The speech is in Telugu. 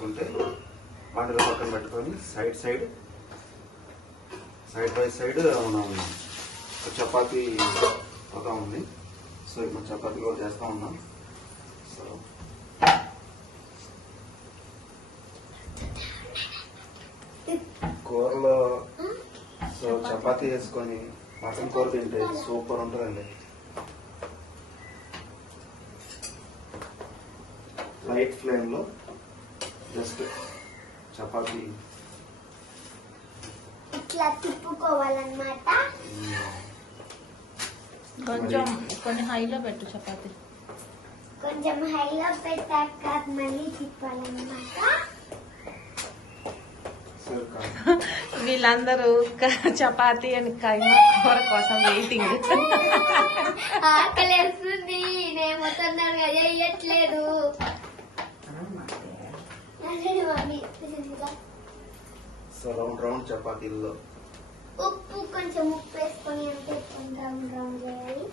చేసుకుంటే వాటిలో పక్కన పెట్టుకొని సైడ్ బై సైడ్ మనం చపాతీ ఒక ఉంది. సో ఇప్పుడు చపాతీ కూడా చేస్తూ ఉన్నాం. సో కూరలో సో చపాతీ వేసుకొని మటన్ కూర తింటే సూపర్ ఉంటుందండి. లైట్ ఫ్లేమ్ లో జస్ట్ చపాతీ ఇట్లా తిప్పుకోవాలన్నమాట. కొంచెం హైలో పెట్టు చపాతీ. కొంచెం హైలో పెట్టాక మళ్ళీ తిప్పాలన్నమాట. వీళ్ళందరూ చపాతీ అని కైమా కూర కోసం వెయిటింగ్. ఆకలేస్తుంది, నేను తొందరగా చేయట్లేదు. సో రౌండ్ చపాతీల్లో కొంచెం ఉప్పు వేసుకొని అంటే రౌండ్ చేయాలి.